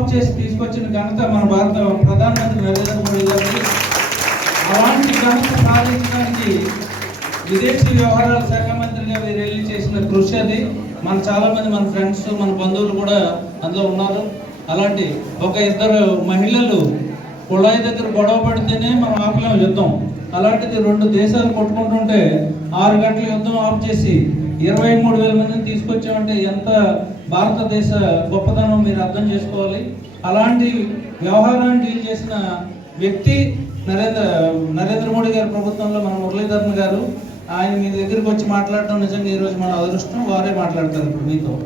Of చేసి తీసుకొచ్చిన ఘనత మన భారత ప్రధానమంత్రి నరేంద్ర మోడీ గారికి. అలాంటి ఘనత సాధించడానికి విదేశీ వ్యవహారాల శాఖ మంత్రిగా వీరు వెళ్ళి చేసిన కృషి అది. చాలా మంది మన ఫ్రెండ్స్, మన బంధువులు కూడా అందులో ఉన్నారు. అలాంటి ఒక ఇద్దరు మహిళలు కుళాయి దగ్గర గొడవ పడితేనే మనం ఆపలేము యుద్ధం. అలాంటిది 2 దేశాలు కొట్టుకుంటుంటే 6 గంటల యుద్ధం ఆఫ్ చేసి 23,000 మందిని తీసుకొచ్చామంటే ఎంత భారతదేశ గొప్పతనం మీరు అర్థం చేసుకోవాలి. అలాంటి వ్యవహారాన్ని డీల్ చేసిన వ్యక్తి నరేంద్ర మోడీ గారి ప్రభుత్వంలో మన మురళీధరన్ గారు. ఆయన మీ దగ్గరికి వచ్చి మాట్లాడటం నిజంగా ఈరోజు మన అదృష్టం. వారే మాట్లాడతారు ఇప్పుడు మీతో.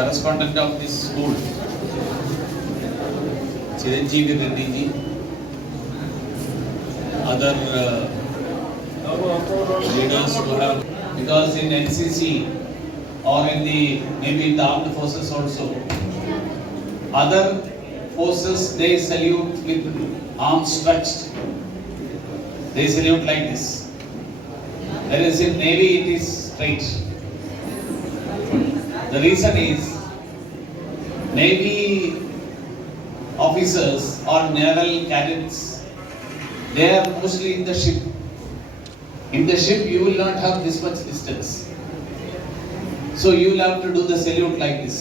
Correspondent of this school, Shri V, other leaders who have, because in NCC or in the maybe in the armed forces also, other forces they salute with arms stretched. They salute like this. Whereas in Navy it is straight. The reason is Navy officers or naval cadets, they are mostly in the ship. In the ship you will not have this much distance. So you will have to do the salute like this.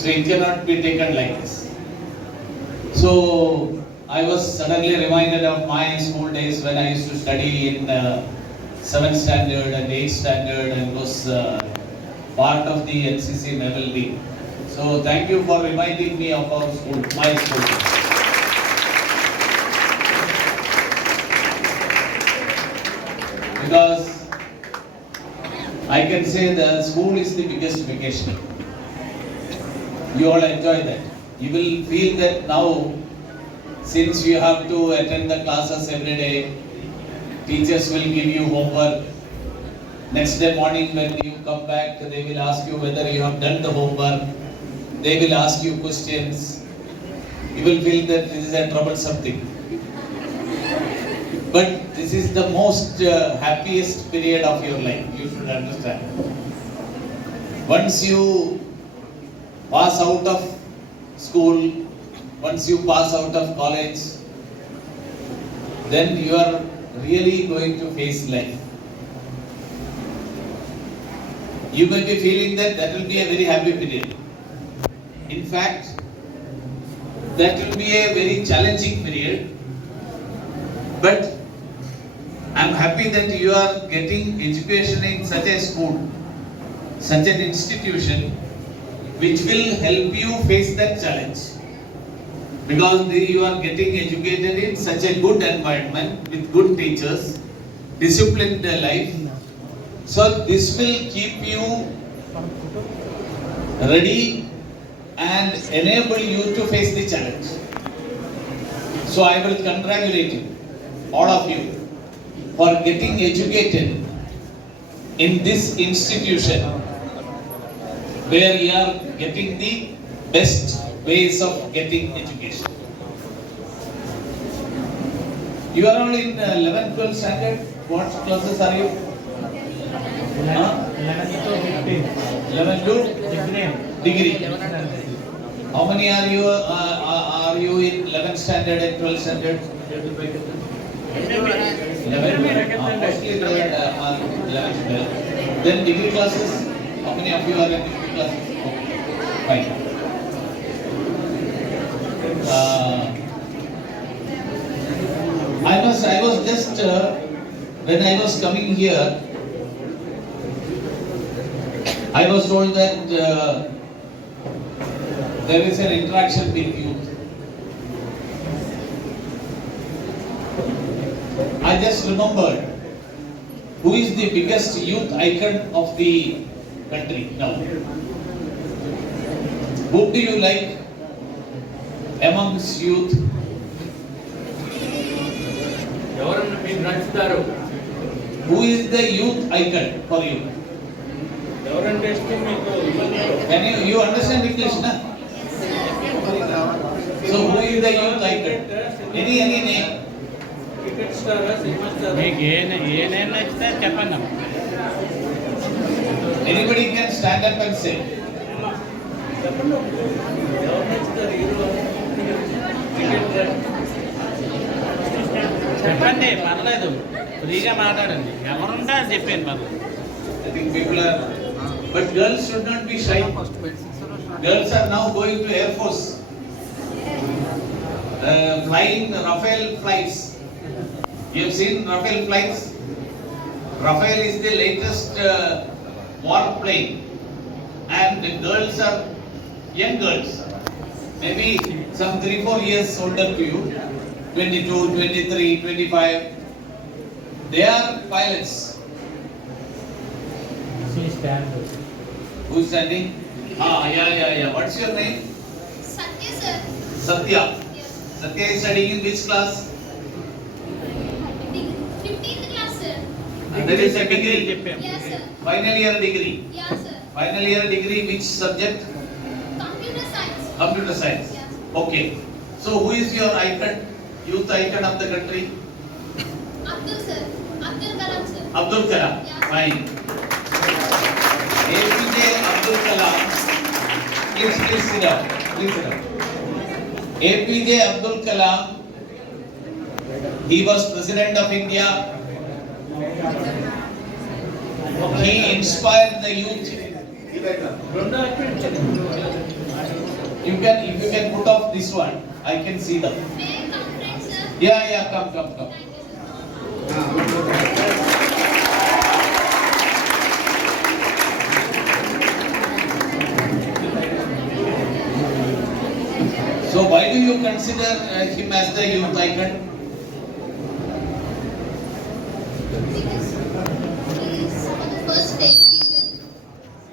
So it cannot be taken like this. So I was suddenly reminded of my school days when I used to study in 7th standard and 8th standard and was part of the NCC Naval League. So thank you for reminding me of our school, my school. Because I can say the school is the biggest vacation. You all enjoy that. You will feel that now, since you have to attend the classes every day, teachers will give you homework. Next day morning when you come back, they will ask you whether you have done the homework. They will ask you questions. You will feel that this is a troublesome thing. But this is the most happiest period of your life. You should understand. Once you pass out of school, once you pass out of college, then you are really going to face life. You may be feeling that will be a very happy period. In fact, that will be a very challenging period. But I am happy that you are getting education in such a school, such an institution, which will help you face that challenge. Because you are getting educated in such a good environment with good teachers, disciplined life. So this will keep you ready and enable you to face the challenge. So I will congratulate you, all of you, for getting educated in this institution where you are getting the best ways of getting education. You are only in 11th, 12th standard. What classes are you? 11 to 15. 11 to degree. 11 How many are you in 11th standard and 12th standard? 11. Mostly they are 11th. Then degree classes. How many of you are in degree classes? Okay. Fine. I was just when I was coming here, I was told that there is an interaction with youth. I just remembered who is the biggest youth icon of the country now. Who do you like amongst youth? Who is the youth icon for you? Can you understand English, na? So who is the youth icon? Any name? Anybody can stand up and say. చెప్పండి, పర్లేదు, ఫ్రీగా మాట్లాడండి, ఎవరుంటే అది చెప్పాను పర్లేదు. I think people are, but girls should not be shy. Girls are now going to Air Force, flying Rafale flights. You have seen Rafale flights? Rafale is the latest war plane, and the girls are young girls, maybe some 3-4 years older to you, 22, 23, 25. They are pilots. Who is standing? Yeah. What's your name? Satya, sir. Satya. Yes. Satya is studying in which class? 15th class, sir. That is a degree. Yes, sir. Final year degree. Yes, sir. Final year degree, which subject? Computer science. Computer science. Yes. Okay. So who is your icon? Youth icon of the country? Abdul, sir. Abdul Kalam, sir. Abdul Kalam. Yes. Fine. APJ Abdul Kalam. Please sit down. Please sit down. APJ Abdul Kalam. He was President of India. He inspired the youth. If you can put off this one, I can see them. May I come, friend, sir? Yeah, come. Thank you, sir. So why do you consider him as the youth icon? Because he is one of the first failure leader. Because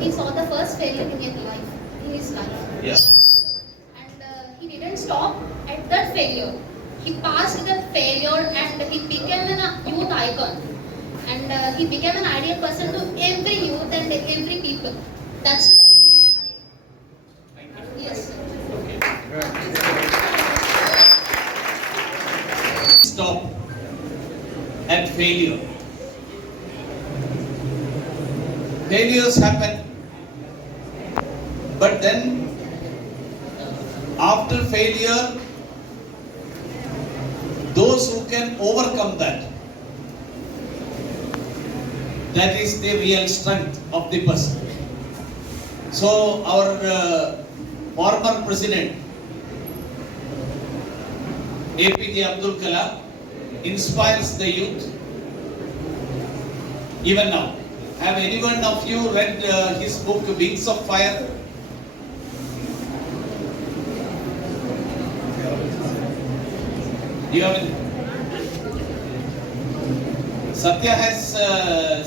he saw the first failure in his life. Yeah. And he didn't stop at that failure. He passed that failure and he became a youth icon. And he became an ideal person to every youth and every people. That's why he is my. Yes, sir. Stop at failure. Failures happen, but then after failure, those who can overcome that is the real strength of the person. So our former president APJ Abdul Kalam inspires the youth even now. Have anyone of you read his book Wings of Fire? You haven't? Satya has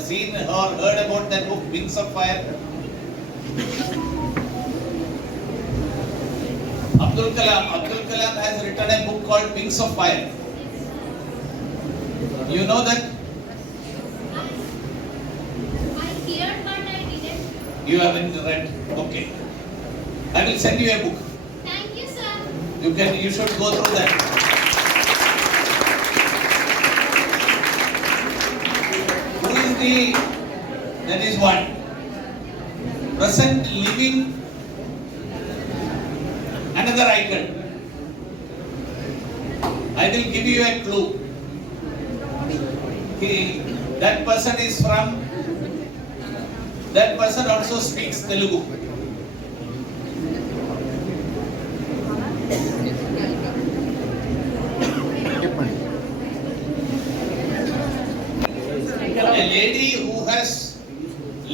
seen or heard about that book Wings of Fire. Abdul Kalam has written a book called Wings of Fire. You know that? I heard but I didn't. You haven't read? Okay. I will send you a book. Thank you, sir. You should go through that. Who is that is one. Present living, another icon. I will give you a clue. That person also speaks Telugu.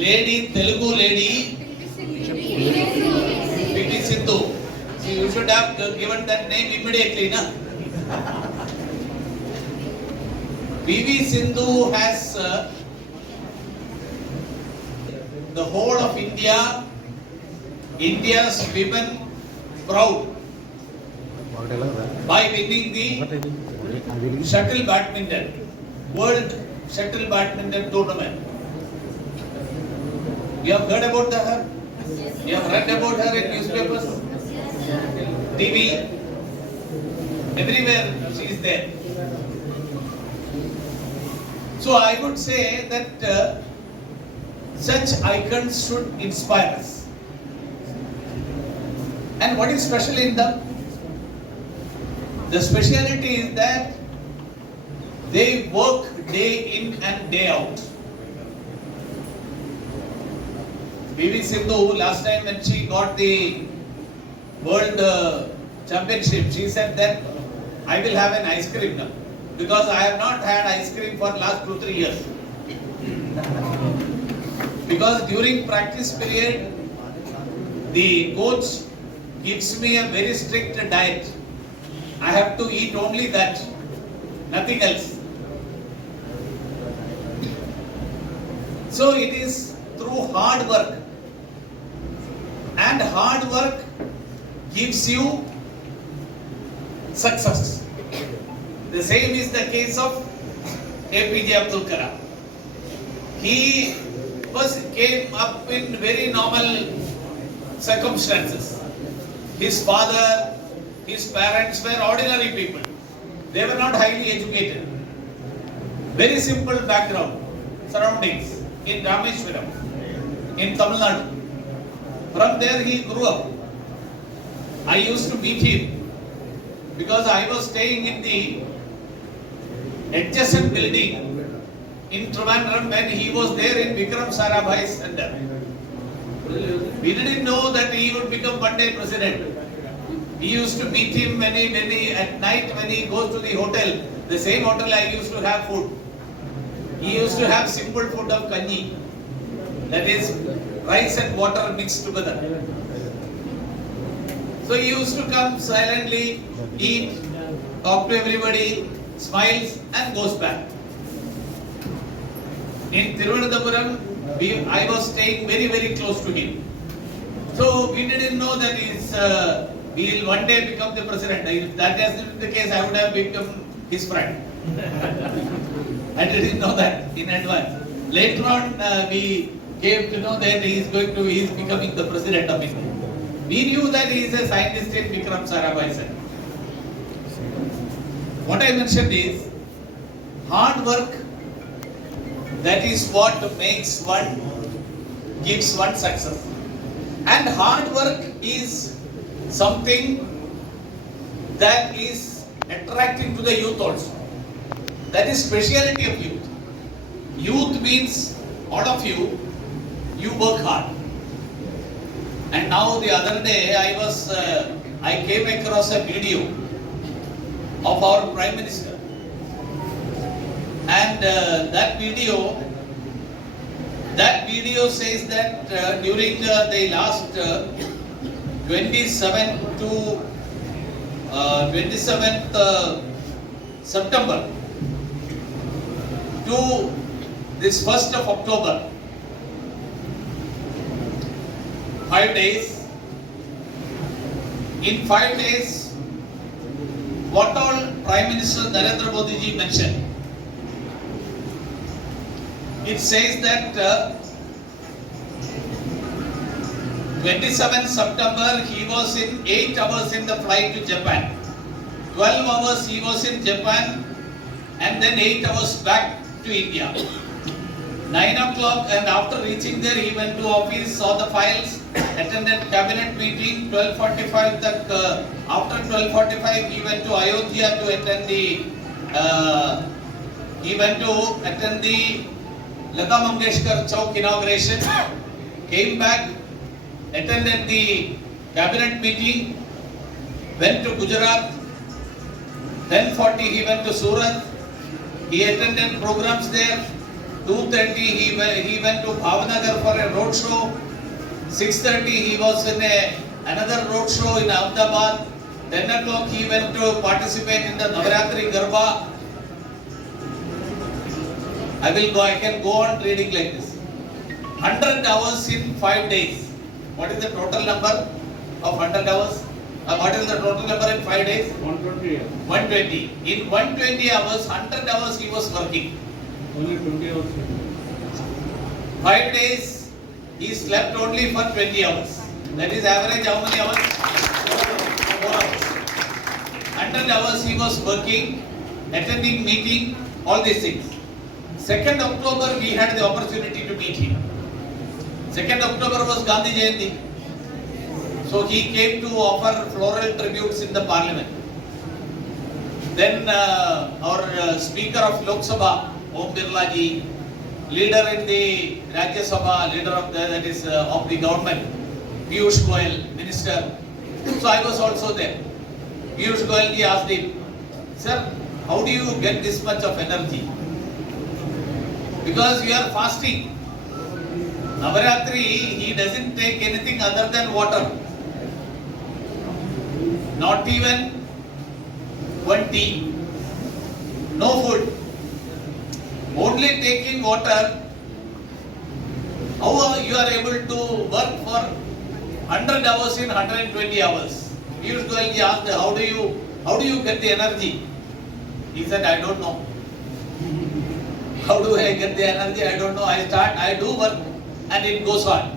A Telugu lady, P.T. Sindhu. See, you should have given that name immediately, na? PV Sindhu has the whole of India, India's women proud by winning the shuttle badminton, World Shuttle Badminton Tournament. You have heard about her? You have read about her in newspapers, TV, everywhere she is there. So I would say that such icons should inspire us. And what is special in them? The speciality is that they work day in and day out. PV Sindhu, last time when she got the world championship, she said that I will have an ice cream now, because I have not had ice cream for last 2-3 years. Because during practice period, the coach gives me a very strict diet. I have to eat only that, nothing else. So it is through hard work, and hard work gives you success. The same is the case of APJ Abdul Kalam. He came up in very normal circumstances. His father, his parents were ordinary people. They were not highly educated. Very simple background, surroundings in Rameshwaram, in Tamil Nadu. From there he grew up. I used to meet him because I was staying in the adjacent building in Trivandrum when he was there in Vikram Sarabhai's center. We didn't know that he would become one day president. He used to meet him when he at night when he goes to the hotel, the same hotel I used to have food. He used to have simple food of kanji, that is rice and water mixed together. So he used to come silently, eat, talk to everybody, smiles and goes back. In Muraleedharan, I was staying very, very close to him. So we didn't know that he will one day become the president. If that has been the case, I would have become his friend. I didn't know that in advance. Later on, we came to know that he is becoming the president of India. We knew that he is a scientist in Vikram Sarabhai Center. What I mentioned is hard work. That is what makes one, gives one success. And hard work is something that is attracting to the youth also. That is speciality of youth. Youth means all of you work hard. And now the other day I came across a video of our Prime Minister. And that video says that during the last 27th September to this 1st of October, 5 days. In 5 days, what all Prime Minister Narendra Modi ji mentioned. It says that 27th September he was in 8 hours in the flight to Japan. 12 hours he was in Japan and then 8 hours back to India. 9 o'clock and after reaching there he went to office, saw the files, attended cabinet meeting. 12:45 after 12:45 he went to Ayodhya to attend the Lata Mangeshkar Chowk inauguration, came back, attended the cabinet meeting, went to Gujarat, 10:40 he went to Surat, he attended programs there, 2:30 he went to Bhavnagar for a road show, 6:30 he was in another road show in Ahmedabad, 10 o'clock he went to participate in the Navaratri Garba. I can go on reading like this. 100 hours in 5 days. What is the total number of 100 hours? What is the total number in 5 days? 120. 120. In 120 hours, 100 hours he was working. Only 20 hours. 5 days he slept only for 20 hours. That is average how many hours? 4 hours. 100 hours he was working, attending meeting, all these things. 2nd October we had the opportunity to meet him. 2nd October was Gandhi Jayanti. So he came to offer floral tributes in the parliament. Then our Speaker of Lok Sabha, Om Birla ji, leader in the Rajya Sabha, leader of the government, Piyush Goyal, minister. So I was also there. Piyush Goyal ji asked him, "Sir, how do you get this much of energy? Because you are fasting. Navaratri, he doesn't take anything other than water. Not even one tea. No food. Only taking water. How you are able to work for 100 hours in 120 hours? Piyush Goyal ji asked, how do you get the energy? He said, I don't know. How do I get the energy? I don't know. I do work and it goes on.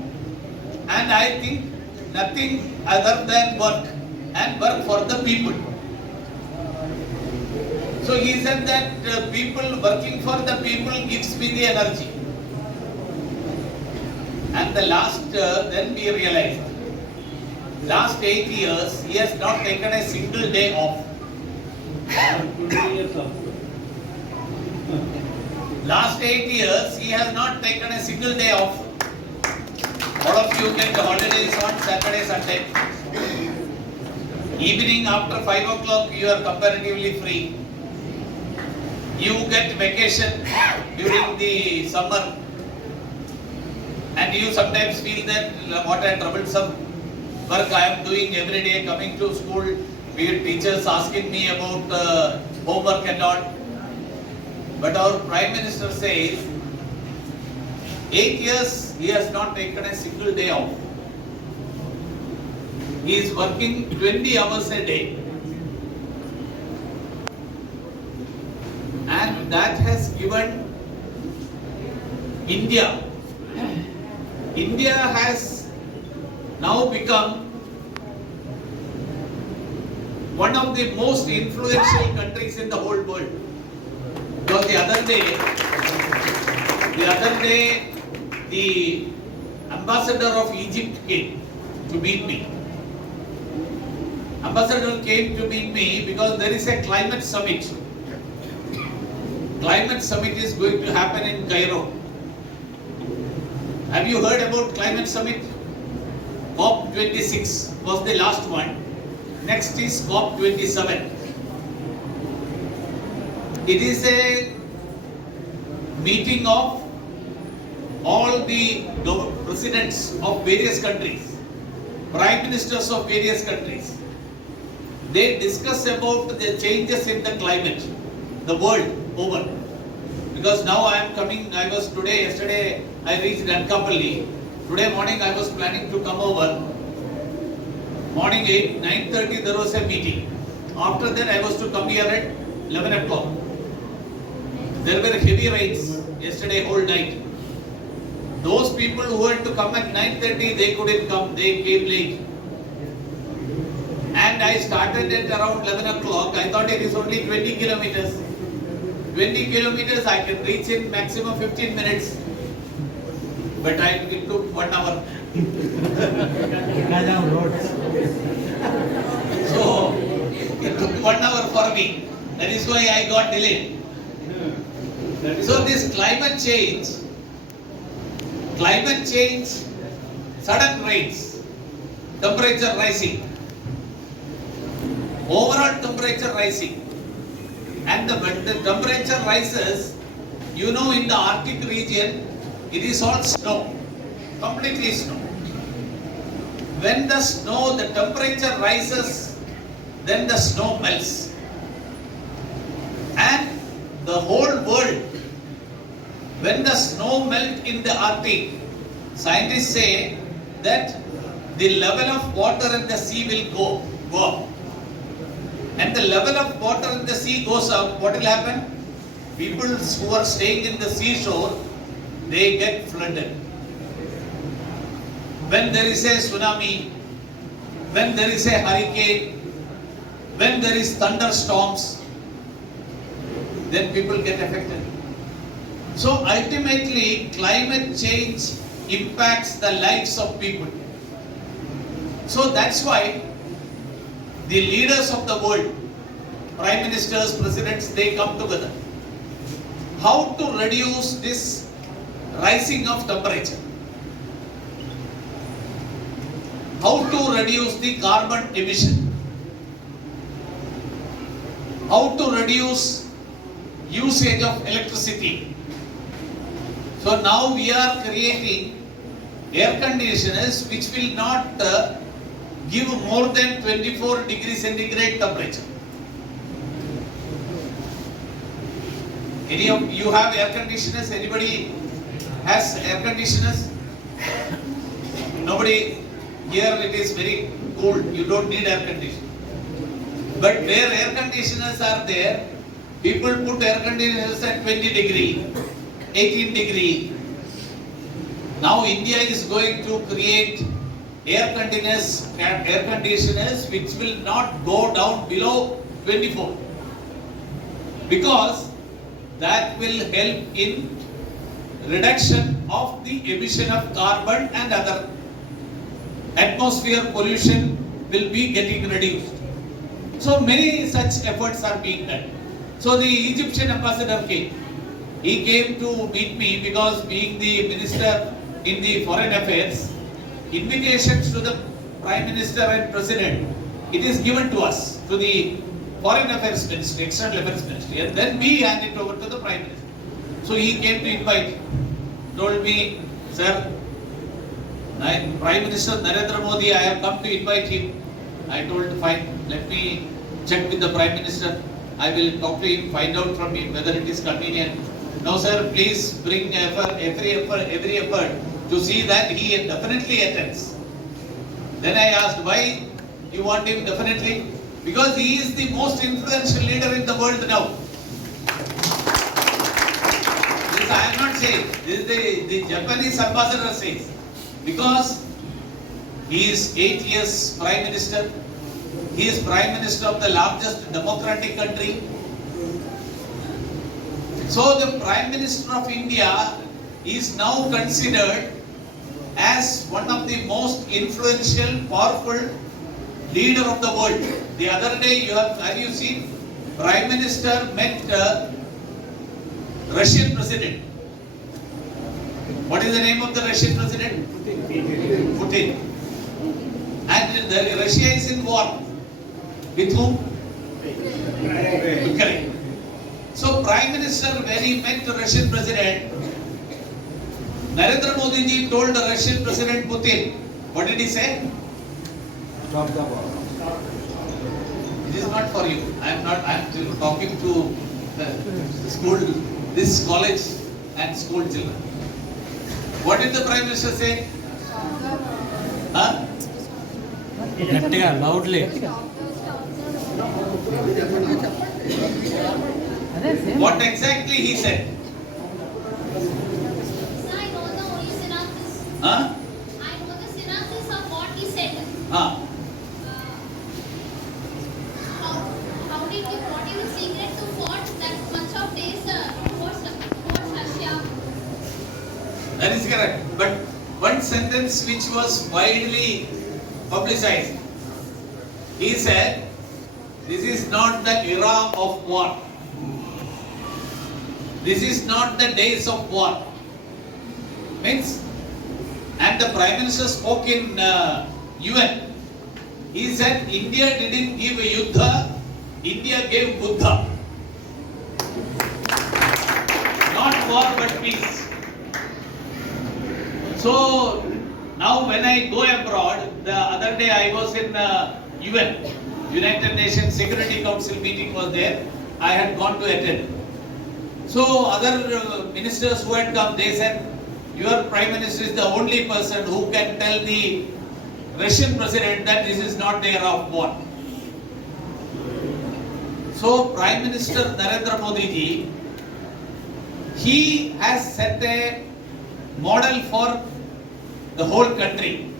And I think nothing other than work and work for the people. So he said that people working for the people gives me the energy. And the last, then we realized, last 8 years, he has not taken a single day off. 20 years off. Last 8 years, he has not taken a single day off. All of you get holidays on Saturday, Sunday. Evening after 5 o'clock, you are comparatively free. You get vacation during the summer. And you sometimes feel that what a troublesome work I am doing every day, coming to school, teachers asking me about homework and all. But our Prime Minister says, 8 years he has not taken a single day off. He is working 20 hours a day. And that has given India has now become one of the most influential countries in the whole world. Because the other day, the ambassador of Egypt came to meet me. Ambassador came to meet me because there is a climate summit. Climate summit is going to happen in Cairo. Have you heard about climate summit? COP26 was the last one. Next is COP27. It is a meeting of all the presidents of various countries, prime ministers of various countries. They discuss about the changes in the climate, the world over. Because now yesterday I reached Anakapalli. Today morning I was planning to come over. Morning 9:30 there was a meeting. After that I was to come here at 11 o'clock. There were heavy rains yesterday whole night. Those people who had to come at 9:30, they couldn't come, they came late. And I started at around 11 o'clock. I thought it is only 20 kilometers. 20 kilometers I can reach in maximum 15 minutes. But it took 1 hour. So, it took 1 hour for me. That is why I got delayed. So this climate change, sudden rains, temperature rising, overall temperature rising, and when the temperature rises, you know, in the Arctic region, it is all snow, completely snow. When the temperature rises, then the snow melts. And the whole world when the snow melt in the Arctic, scientists say that the level of water in the sea will go up. And the level of water in the sea goes up, what will happen? People who are staying in the seashore, they get flooded. When there is a tsunami, when there is a hurricane, when there is thunderstorms, then people get affected. So ultimately, climate change impacts the lives of people. So that's why the leaders of the world, prime ministers, presidents, they come together. How to reduce this rising of temperature? How to reduce the carbon emission? How to reduce usage of electricity? So now we are creating air conditioners which will not give more than 24 degrees centigrade temperature. Any of you have air conditioners? Anybody has air conditioners? Nobody. Here it is very cold. You don't need air conditioner. But where air conditioners are there, people put air conditioners at 20 degree, 18 degree. Now India is going to create air conditioners which will not go down below 24, because that will help in reduction of the emission of carbon and other atmosphere pollution will be getting reduced. So many such efforts are being done. So the Egyptian ambassador came. He came to meet me because being the minister in the foreign affairs, invitations to the Prime Minister and President, it is given to us, to the Foreign Affairs Ministry, External Affairs Ministry, and then we hand it over to the Prime Minister. So he came to invite, told me, sir, Prime Minister Narendra Modi, I have come to invite him. I told, fine, let me check with the Prime Minister. I will talk to him, find out from him whether it is convenient. No sir, please bring every effort to see that he definitely attends. Then I asked, why you want him definitely? Because he is the most influential leader in the world now. This I am not saying. This is the Japanese ambassador says. Because he is 8 years Prime Minister. He is Prime Minister of the largest democratic country. So the Prime Minister of India is now considered as one of the most influential, powerful leader of the world. The other day, have you seen? Prime Minister met Russian President. What is the name of the Russian President? Putin. And Russia is in war. With whom? Ukraine. So Prime Minister, when he met the Russian President, Narendra Modi ji told the Russian President Putin, what did he say? Stop the war. It is not for you. I am talking to school, this college and school children. What did the Prime Minister say? Huh? Loudly. What exactly he said? Sir, I know the only synopsis. Huh? I know the synopsis of what he said. Huh? What is the secret to fought that much of days towards Russia? That is correct. But one sentence which was widely publicized. He said, this is not the era of war. This is not the days of war. Means, and the Prime Minister spoke in UN. He said, India didn't give a yuddha, India gave Buddha. Not war but peace. So, now when I go abroad, the other day I was in UN, United Nations Security Council meeting was there. I had gone to attend. So other ministers who had come, they said, your Prime Minister is the only person who can tell the Russian President that this is not their of war. So Prime Minister Narendra Modi ji, he has set a model for the whole country,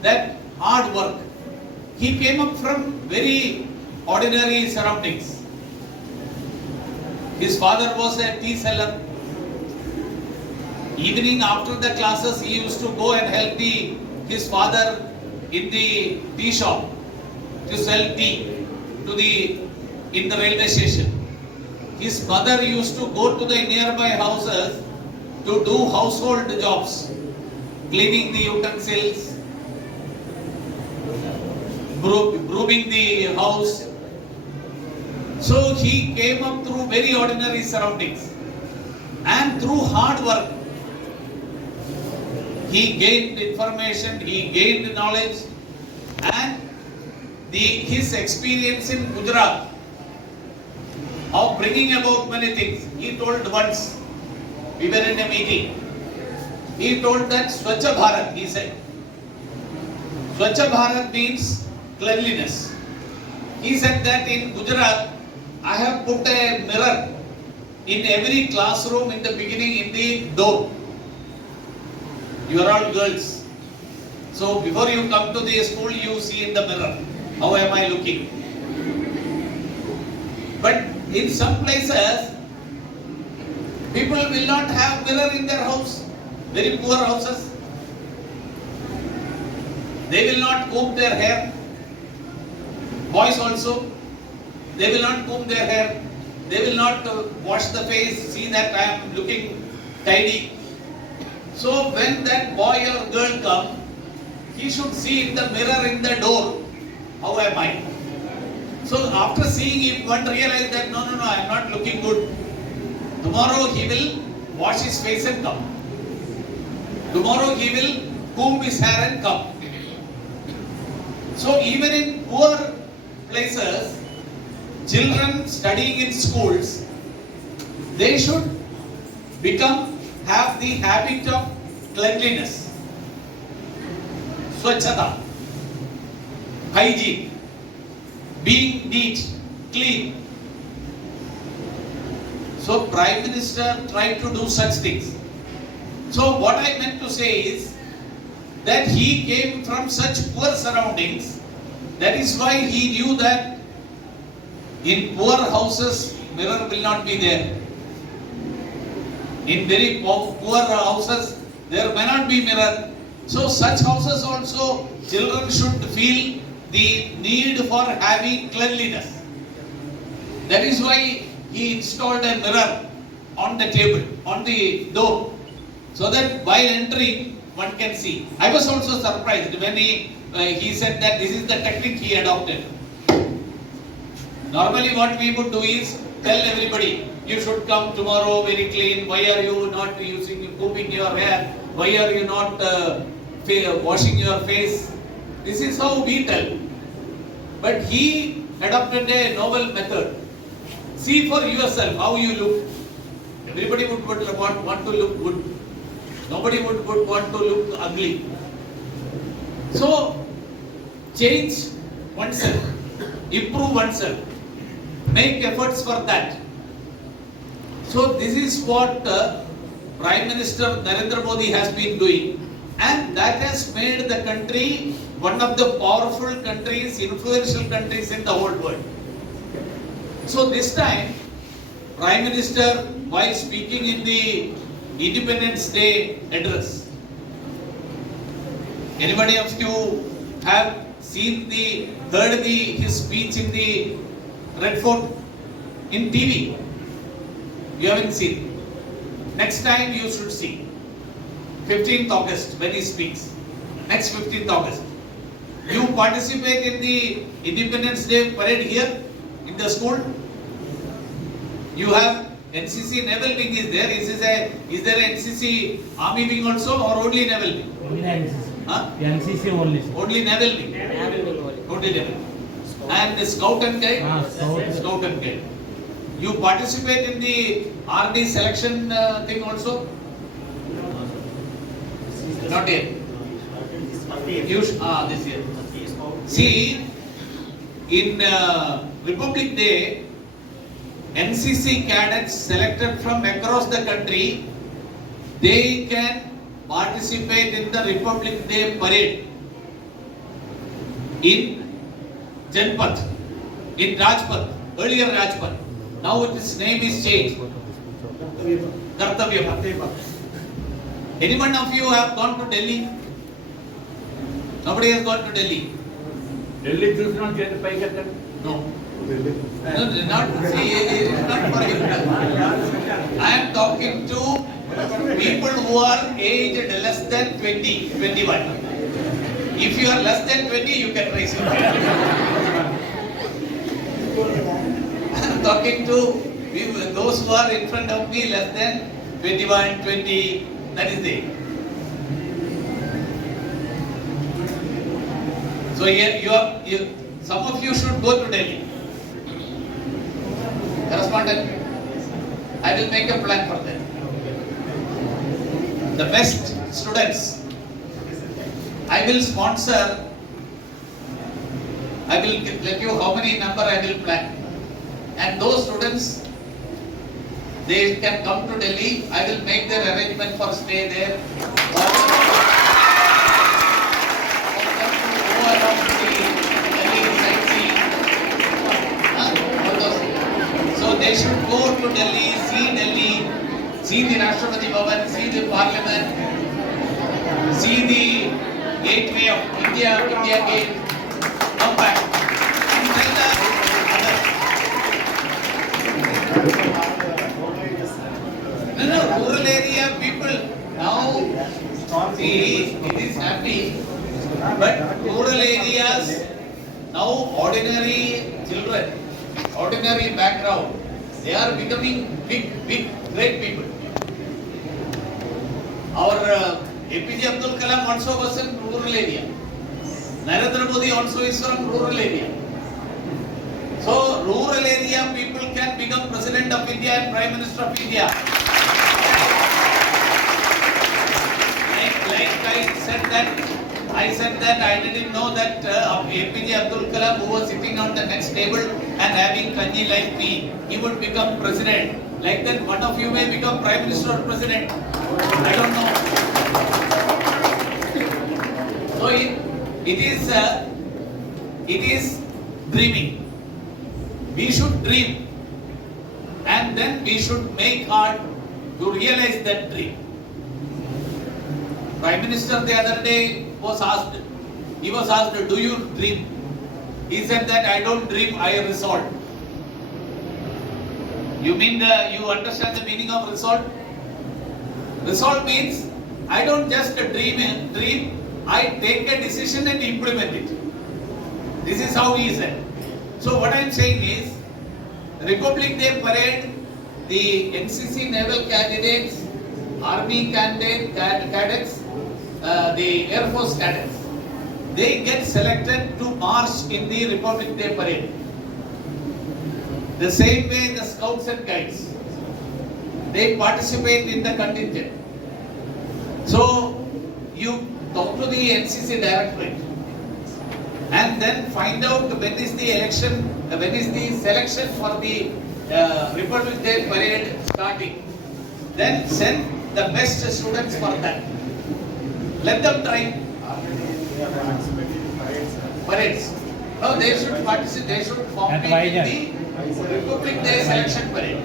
that hard work. He came up from very ordinary surroundings. His father was a tea seller. Evening after the classes, he used to go and help his father in the tea shop to sell tea in the railway station. His mother used to go to the nearby houses to do household jobs, cleaning the utensils, brooming the house. So he came up through very ordinary surroundings, and through hard work he gained information, he gained knowledge, and his experience in Gujarat of bringing about many things. He told once, we were in a meeting, he told that Swachha Bharat, he said. Swachha Bharat means cleanliness. He said that in Gujarat, I have put a mirror in every classroom in the beginning in the door. You are all girls. So before you come to the school, you see in the mirror, how am I looking? But in some places, people will not have mirror in their house. Very poor houses. They will not comb their hair. Boys also, they will not comb their hair. They will not wash the face, see that I am looking tidy. So when that boy or girl come, he should see in the mirror in the door, how am I? So after seeing it, one realized that no, I am not looking good. Tomorrow he will wash his face and come. Tomorrow he will comb his hair and come. So even in poor places, children studying in schools, they should have the habit of cleanliness, swachhata, hygiene, being neat, clean. So Prime Minister tried to do such things. So what I meant to say is that he came from such poor surroundings. That is why he knew that in poor houses, mirror will not be there. In very poor houses, there may not be mirror. So such houses also, children should feel the need for having cleanliness. That is why he installed a mirror on the table, on the door, so that while entering, one can see. I was also surprised when he said that this is the technique he adopted. Normally what we would do is tell everybody, you should come tomorrow very clean. Why are you not combing your hair? Why are you not washing your face? This is how we tell. But he adopted a novel method. See for yourself how you look. Everybody would want to look good. Nobody would want to look ugly. So change oneself, improve oneself, make efforts for that. So this is what Prime Minister Narendra Modi has been doing, and that has made the country one of the powerful countries, influential countries in the whole world. So this time, Prime Minister, while speaking in the Independence Day address, anybody of you have heard his speech in the Red Fort in TV? You haven't seen. Next time you should see. 15th August when he speaks. Next 15th August. You participate in the Independence Day parade here in the school. You have NCC naval wing is there. Is there NCC army wing also or only naval wing? Only NCC. Huh? NCC only. Only naval wing. Only naval. And the scout and guide. Scout and guide. You participate in the RD selection thing also? Not yet. This year. See, in Republic Day, NCC cadets selected from across the country, they can participate in the Republic Day parade in Janpath, in Rajpath, earlier Rajpath. Now its name is changed. Kartavya Path. Anyone of you have gone to Delhi? Nobody has gone to Delhi. Delhi choose not get the pay cut. No. No, not see, it is not for you. I am talking to people who are aged less than 20, 21. If you are less than 20, you can raise your hand. I am talking to those who are in front of me less than 21, 20, that is the. So here some of you should go to Delhi. Correspondent, I will make a plan for that. The best students, I will sponsor. I will let you how many number I will plan. And those students, they can come to Delhi. I will make their arrangement for stay there. So they should go to Delhi, see the Rashtrapati Bhavan, see the Parliament, see the gateway of India Gate, come back and tell the others. No, rural area people now, see, it is happy, but rural areas, now ordinary children, ordinary background, they are becoming big, great people. Our APJ Abdul Kalam also was in rural area. Narendra Modi also is from rural area. So rural area people can become President of India and Prime Minister of India. Like I said that I didn't know that APJ Abdul Kalam, who was sitting on the next table and having kanji like me, he would become president. Like that, one of you may become Prime Minister or President. I don't know. So it is dreaming. We should dream, and then we should make hard to realize that dream. Prime Minister the other day was asked, do you dream? He said that I don't dream, I resolve. You mean you understand the meaning of resolve? Resolve means I don't just dream, I take a decision and implement it. This is how he said. So what I am saying is, Republic Day parade, the NCC naval candidates, army cadets, the Air Force cadets, they get selected to march in the Republic Day parade. The same way the Scouts and Guides, they participate in the contingent. So you talk to the NCC directorate and then find out when is the election, when is the selection for the Republic Day parade starting. Then send the best students for that. Let them try parades. No, they should participate, they should compete in the Republic Day selection parade.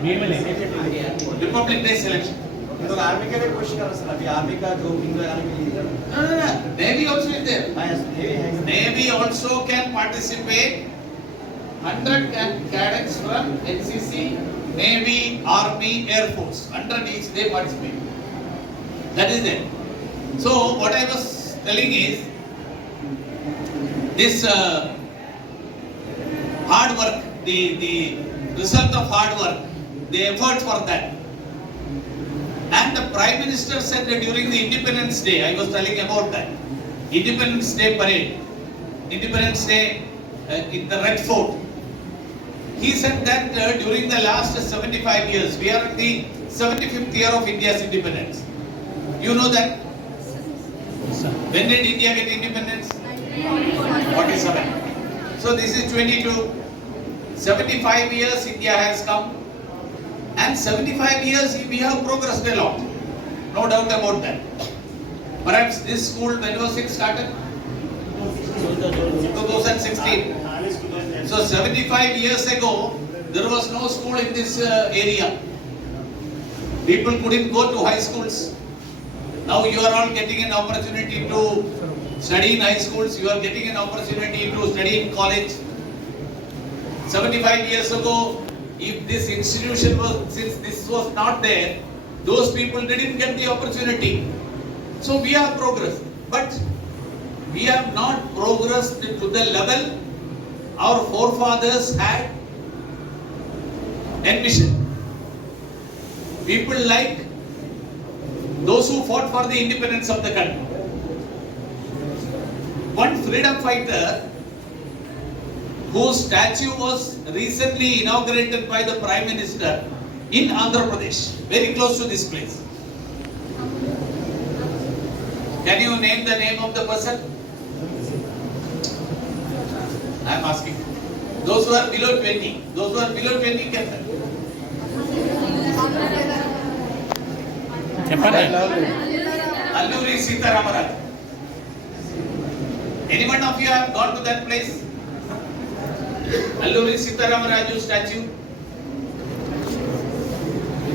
Republic Day selection. तो army का भी question कर सकते हैं army का जो Indian army leader No, Navy also is there. Navy also can participate. 100 cadets from NCC, Navy, Army, Air Force. 100 each they participate. That is it. So what I was telling is this hard work, the result of hard work, the effort for that. And the Prime Minister said that during the Independence Day, I was telling about that. Independence Day parade, Independence Day in the Red Fort. He said that during the last 75 years, we are in the 75th year of India's independence. You know that? When did India get independence? 47. So this is 22. 75 years India has come. And 75 years we have progressed a lot. No doubt about that. Perhaps this school, when was it started? 2016. So 75 years ago, there was no school in this area. People couldn't go to high schools. Now you are all getting an opportunity to study in high schools. You are getting an opportunity to study in college. 75 years ago, if this institution was, since this was not there, those people didn't get the opportunity. So we have progressed. But we have not progressed to the level our forefathers had envisioned. People like those who fought for the independence of the country. One freedom fighter whose statue was recently inaugurated by the Prime Minister in Andhra Pradesh, very close to this place. Can you name the name of the person? I am asking. Those who are below 20. Those who are below 20 can tell. Alluri Sitaramaraj. Anyone of you have gone to that place? Alluri Sitaramaraju statue.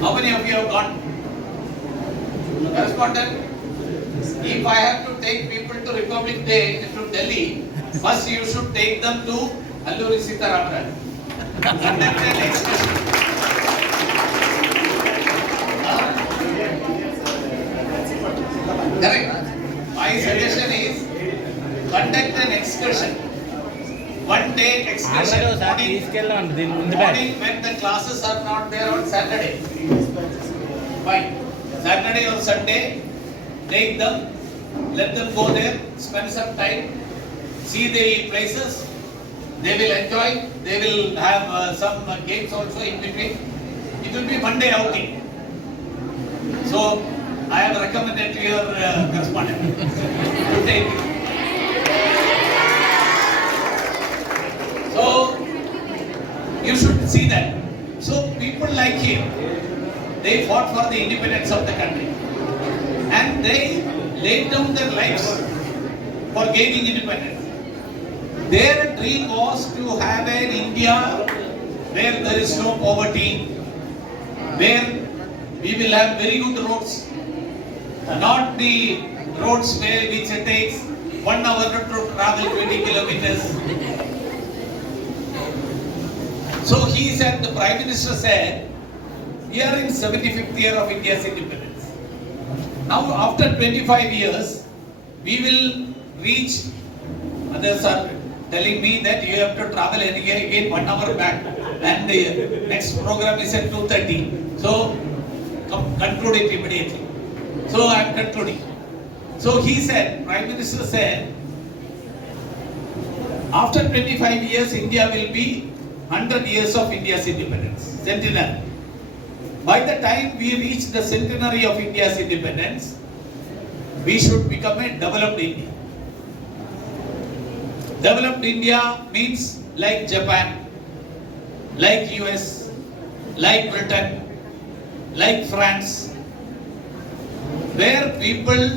How many of you have gone? Correspondent? If I have to take people to Republic Day to Delhi, first you should take them to Alluri Sitaramaraj. Conduct an excursion. Correct. My suggestion is conduct an excursion. One day excursion. Morning when the classes are not there on Saturday. Fine. Saturday or Sunday, take them, let them go there, spend some time, see the places. They will enjoy. They will have some games also in between. It will be one day outing. So I have recommended to your correspondent to take it. So you should see that. So people like him, they fought for the independence of the country, and they laid down their lives for gaining independence. Their dream was to have an India where there is no poverty, where we will have very good roads, not the roads where which it takes 1 hour to travel 20 kilometers. So he said, the Prime Minister said, we are in 75th year of India's independence. Now after 25 years, we will reach, others are telling me that you have to travel again 1 hour back, and the next program is at 2:30. So conclude it immediately. So I am concluding. So he said, Prime Minister said, after 25 years, India will be 100 years of India's independence, centenary. By the time we reach the centenary of India's independence, we should become a developed India. Developed India means like Japan, like US, like Britain, like France, where people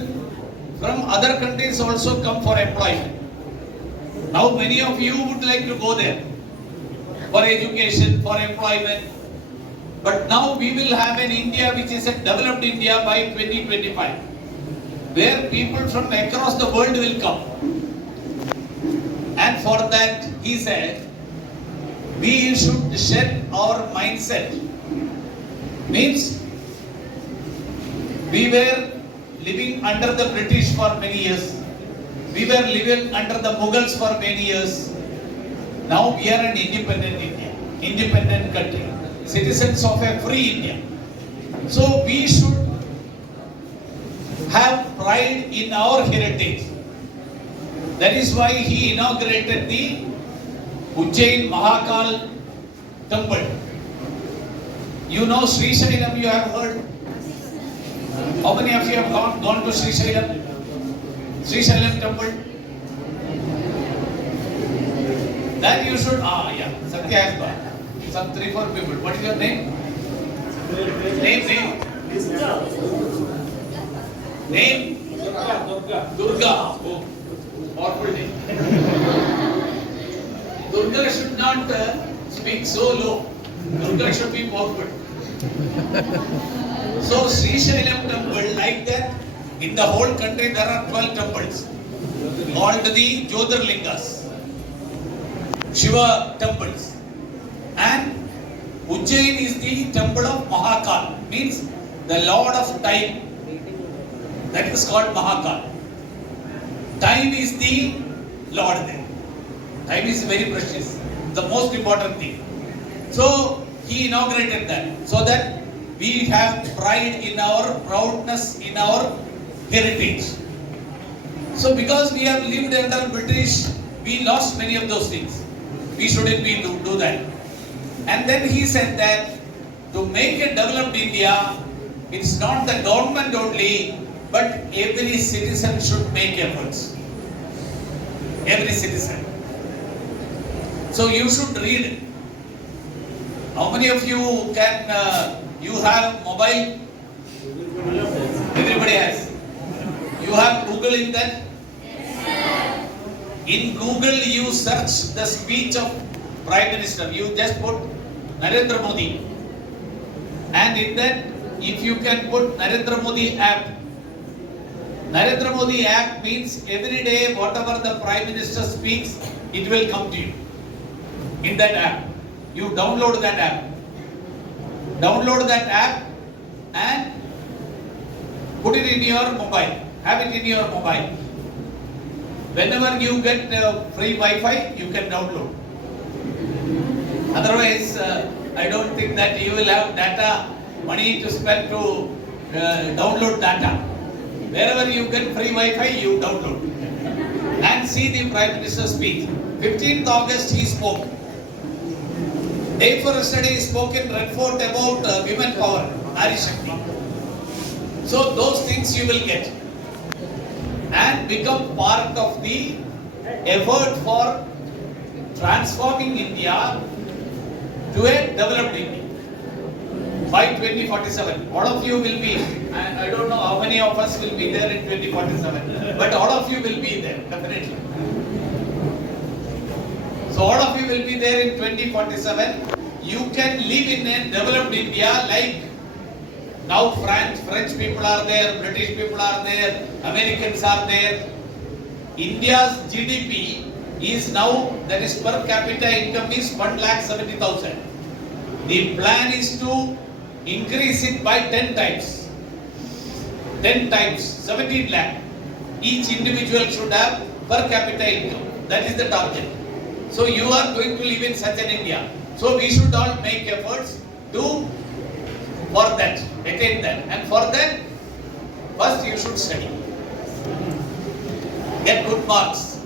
from other countries also come for employment. Now many of you would like to go there for education, for employment. But now we will have an India which is a developed India by 2025, where people from across the world will come. And for that, he said, we should shed our mindset. Means, we were living under the British for many years. We were living under the Mughals for many years. Now we are an independent India, independent country, citizens of a free India. So we should have pride in our heritage. That is why he inaugurated the Ujjain Mahakal temple. You know Shri Shailam, you have heard? How many of you have gone to Shri Shailam? Shri Shailam temple? That you should, Satya has gone. Some 3-4 people. What is your name? Name? Durga. Oh, powerful name. Durga should not speak so low. Durga should be powerful. So Sri Shailam temple, like that, in the whole country there are 12 temples called the Jyotirlingas, Shiva temples, and Ujjain is the temple of Mahakal, means the Lord of Time. That is called Mahakal. Time is the Lord there. Time is very precious, the most important thing. So he inaugurated that, so that we have pride in our proudness in our heritage. So because we have lived under British, we lost many of those things. We shouldn't be do that. And then he said that to make a developed India, it's not the government only, but every citizen should make efforts. Every citizen. So you should read. How many of you can, you have mobile? Everybody has. You have Google in that? In Google you search the speech of Prime Minister. You just put Narendra Modi. And in that, if you can put Narendra Modi app. Narendra Modi app means every day whatever the Prime Minister speaks, it will come to you. In that app. You download that app. Download that app and put it in your mobile. Have it in your mobile. Whenever you get free Wi-Fi, you can download. Otherwise, I don't think that you will have data, money to spend to download data. Wherever you get free Wi-Fi, you download. And see the Prime Minister's speech. 15th August he spoke. Day for yesterday he spoke in Red Fort about women power, Nari Shakti. So those things you will get. And become part of the effort for transforming India to a developed India. By 2047, all of you will be, and I don't know how many of us will be there in 2047, but all of you will be there, definitely. So all of you will be there in 2047. You can live in a developed India like now French people are there, British people are there, Americans are there. India's GDP is now, that is per capita income is 1,70,000. The plan is to increase it by 10 times. 10 times, 17 lakh. Each individual should have per capita income. That is the target. So you are going to live in such an India. So we should all make efforts to for that, attain that. And for that, first you should study. Get good marks.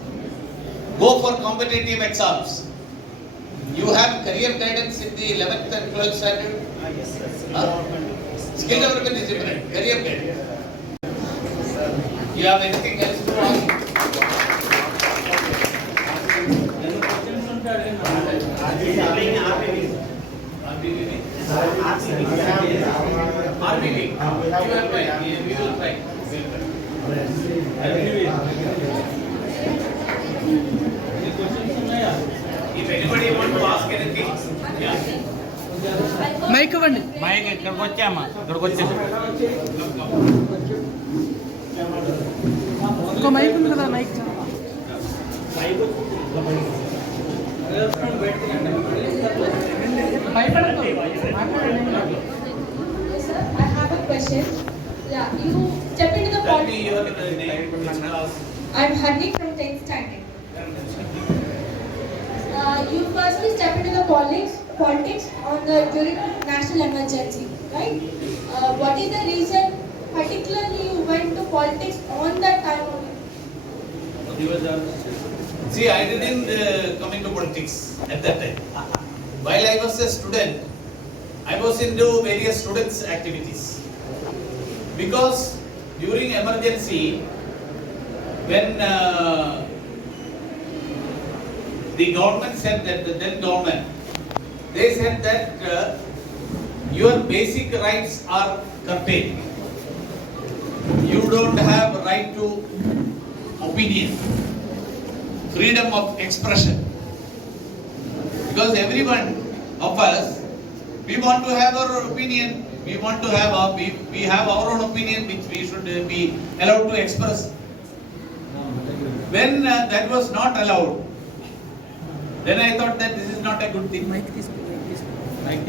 Go for competitive exams. You have career guidance in the 11th and 12th standard? Yes, sir. Skill development is different. Career guidance. You have anything else to ask? RBV. You are right. We will try. If anybody want to ask anything, yeah. Mic ఇవ్వండి. Mic ఇక్కడికి వచ్చామా, ఇక్కడికి వచ్చేసి ఇంకో mic ఉంది కదా, mic భయపడద్దు. Sir, I have a question. Yeah, you step into the Tell me politics. your name, which class? I'm Honey from 10th standard. You firstly step into the politics on the during national emergency, right? What is the reason particularly you went to politics on that time only? See, I didn't come into politics at that time. while I was a student, I was into various students' activities. Because during emergency, when the government said that, the then government, they said that your basic rights are curtailed. You don't have right to opinion, freedom of expression. Because everyone of us, we want to have our opinion, we want to have our, we have our own opinion which we should be allowed to express. When that was not allowed, then I thought that this is not a good thing.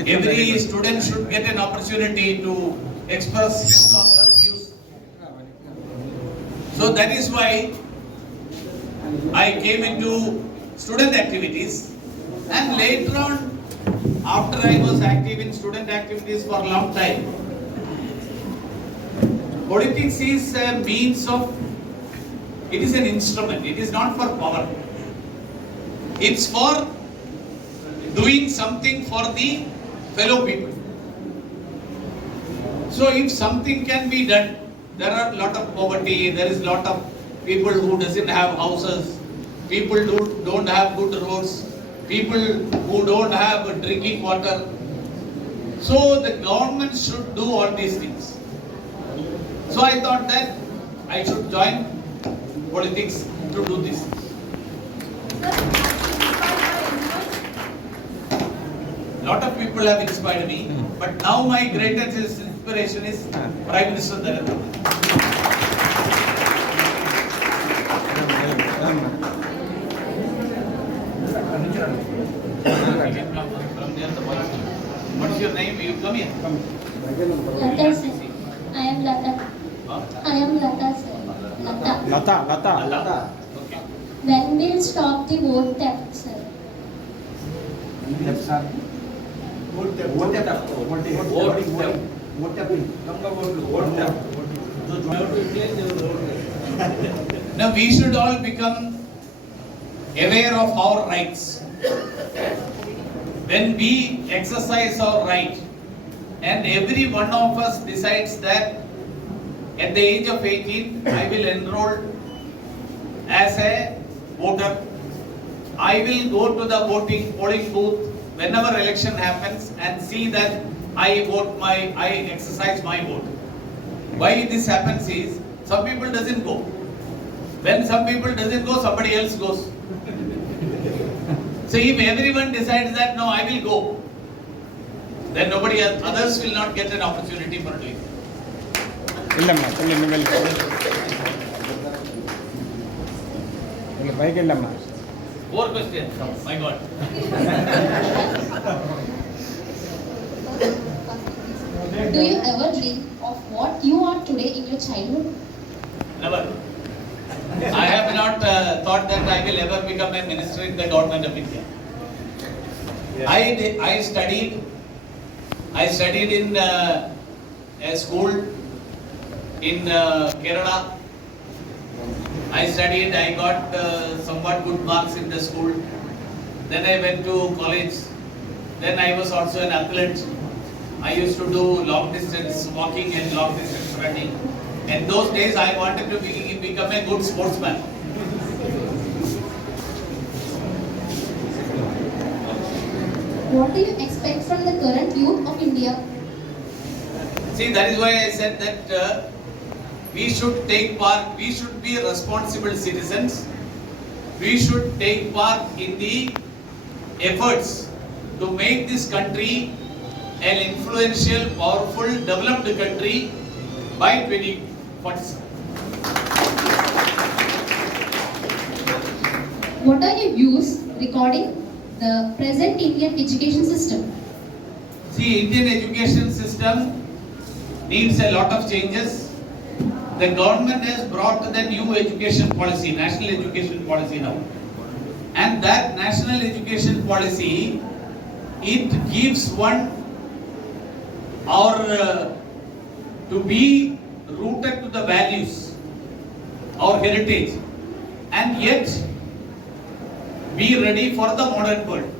Every student should get an opportunity to express his or her views. So that is why I came into student activities, and later on, after I was active in student activities for a long time, politics is a means of, it is an instrument, it is not for power. It's for doing something for the fellow people. So if something can be done, there are a lot of poverty, there is a lot of people who doesn't have houses, people who don't have good roads, people who don't have drinking water. So the government should do all these things. So I thought that I should join politics to do this. Lot of people have inspired me, but now my greatest inspiration is Prime Minister Narendra Modi. What's your name? You come here. Lata sir. I am Lata. I am Lata sir. Lata. Okay. When will stop the vote theft, sir? Now we should all become aware of our rights. When we exercise our right, and every one of us decides that at the age of 18, I will enroll as a voter. I will go to the polling booth whenever election happens and see that I exercise my vote. Why this happens is, some people doesn't go. When some people doesn't go, somebody else goes. So if everyone decides that no, I will go, then nobody else, others will not get an opportunity for doing it. Four questions. My God. Do you ever dream of what you are today in your childhood? Never. I have not thought that I will ever become a minister in the government of India. I studied in a school in Kerala. I got somewhat good marks in the school. Then I went to college. Then I was also an athlete. I used to do long distance walking and long distance running. In those days, I wanted to become a good sportsman. What do you expect from the current youth of India? See, that is why I said that we should take part, we should be responsible citizens. We should take part in the efforts to make this country an influential, powerful, developed country by 2047. What are your views regarding the present Indian education system? See, Indian education system needs a lot of changes. The government has brought the new education policy, national education policy now. And that national education policy, it gives one to be rooted to the values, our heritage, and yet be ready for the modern world.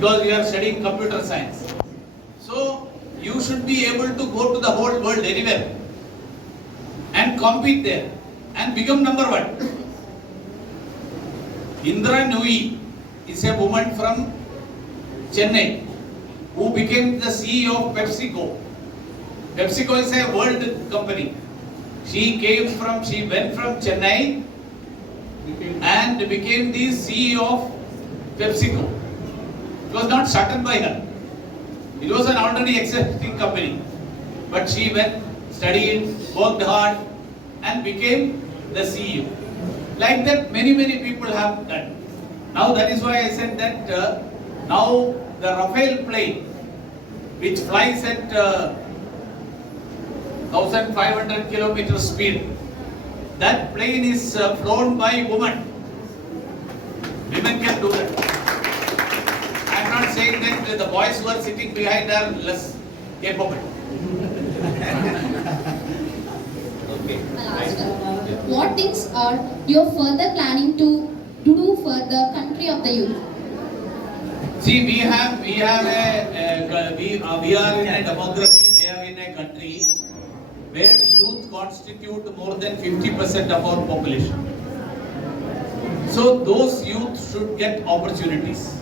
because you are studying computer science. So you should be able to go to the whole world anywhere and compete there and become number one. Indra Nui is a woman from Chennai who became the CEO of PepsiCo. PepsiCo is a world company. She went from Chennai and became the CEO of PepsiCo. It was not started by her. It was an already existing company. But she went, studied, worked hard and became the CEO. Like that many people have done. Now that is why I said that now the Rafale plane which flies at 1500 km speed, that plane is flown by women. Women can do that. I am not saying that the boys who are sitting behind are less capable. Okay. What things are you further planning to do for the country of the youth? See, we are in a demography, we are in a country where youth constitute more than 50% of our population. So those youth should get opportunities.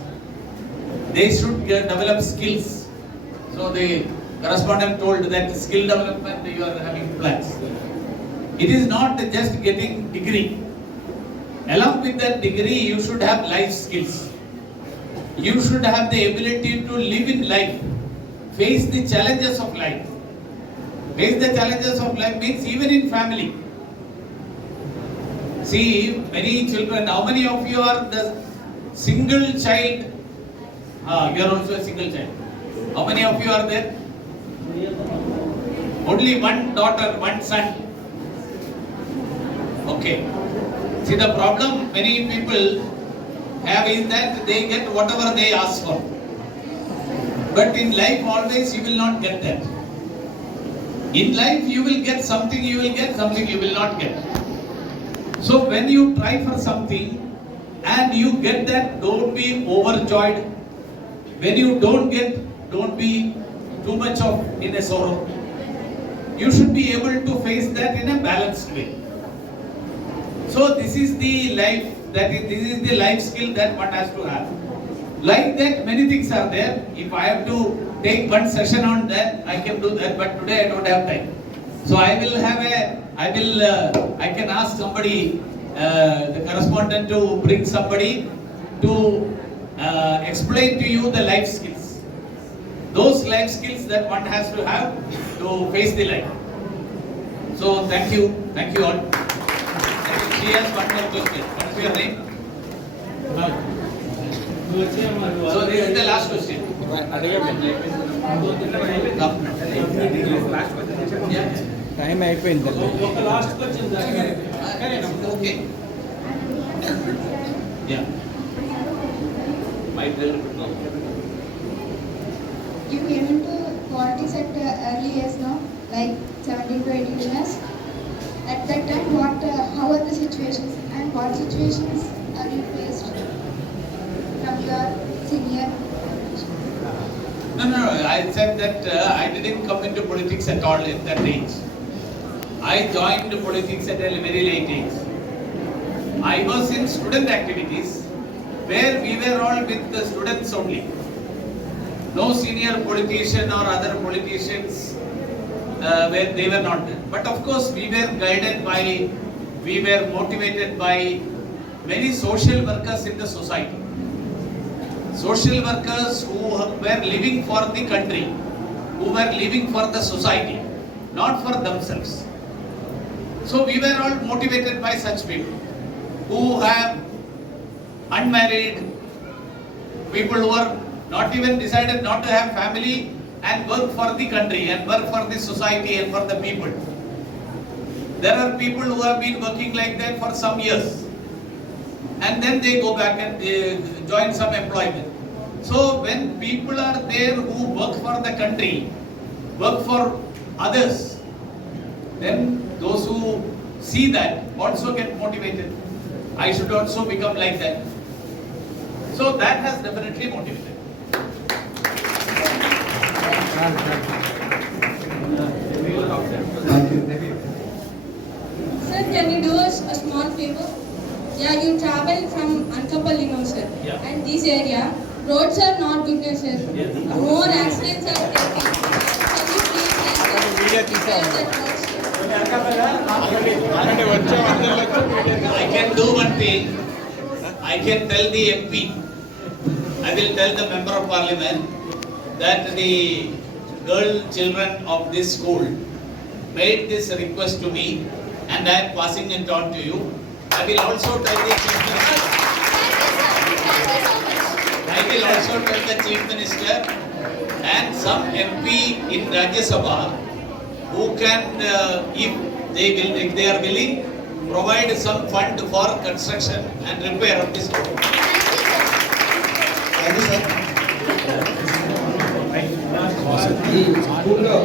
They should develop skills. So the correspondent told that skill development you are having plans. It is not just getting degree. Along with that degree, you should have life skills. You should have the ability to live in life, face the challenges of life. Face the challenges of life means even in family. See, many children, how many of you are the single child? You are also a single child. How many of you are there? Only one daughter, one son. Okay. See, the problem many people have is that they get whatever they ask for. But in life always you will not get that. In life you will get something, you will get something, you will not get. So when you try for something and you get that, don't be overjoyed. When you don't get, don't be too much of in a sorrow. You should be able to face that in a balanced way. So this is the life, this is the life skill that one has to have. Like that, many things are there. If I have to take one session on that, I can do that. But today I don't have time. So I can ask somebody, the correspondent, to bring somebody to explain to you the life skills. Those life skills that one has to have to face the life. So thank you all. She has one more question. What is your name? So this is the last question. Time అయిపోయింది. ఒక last question Okay. Yeah. You came into politics at early age now, like 17 to 18 years. At that time, how are the situations and what situations are you faced from your senior? No. I said that I didn't come into politics at all at that age. I joined politics at a very late age. I was in student activities where we were all with the students only. No senior politician or other politicians where they were not there. But of course we were motivated by many social workers in the society. Social workers who were living for the country, who were living for the society, not for themselves. So we were all motivated by such people who have unmarried, people who are not even decided not to have family and work for the country and work for the society and for the people. There are people who have been working like that for some years and then they go back and they join some employment. So when people are there who work for the country, work for others, then those who see that also get motivated. I should also become like that. So that has definitely motivated. Sir, can you do us a small favor? Yeah, you travel from Anakapalli now, sir. Yeah. And this area, roads are not good, sir. Yes. More accidents are taking. Can you please help us repair the roads? I can do one thing. I can tell the MP. I will tell the member of parliament that the girl children of this school made this request to me, and I am passing it on to you. I will also tell the chief minister. I will also tell the chief minister and some MP in Rajya Sabha who can, if they are willing, provide some fund for construction and repair of this road. Thank you, sir. ఈ స్కూల్లో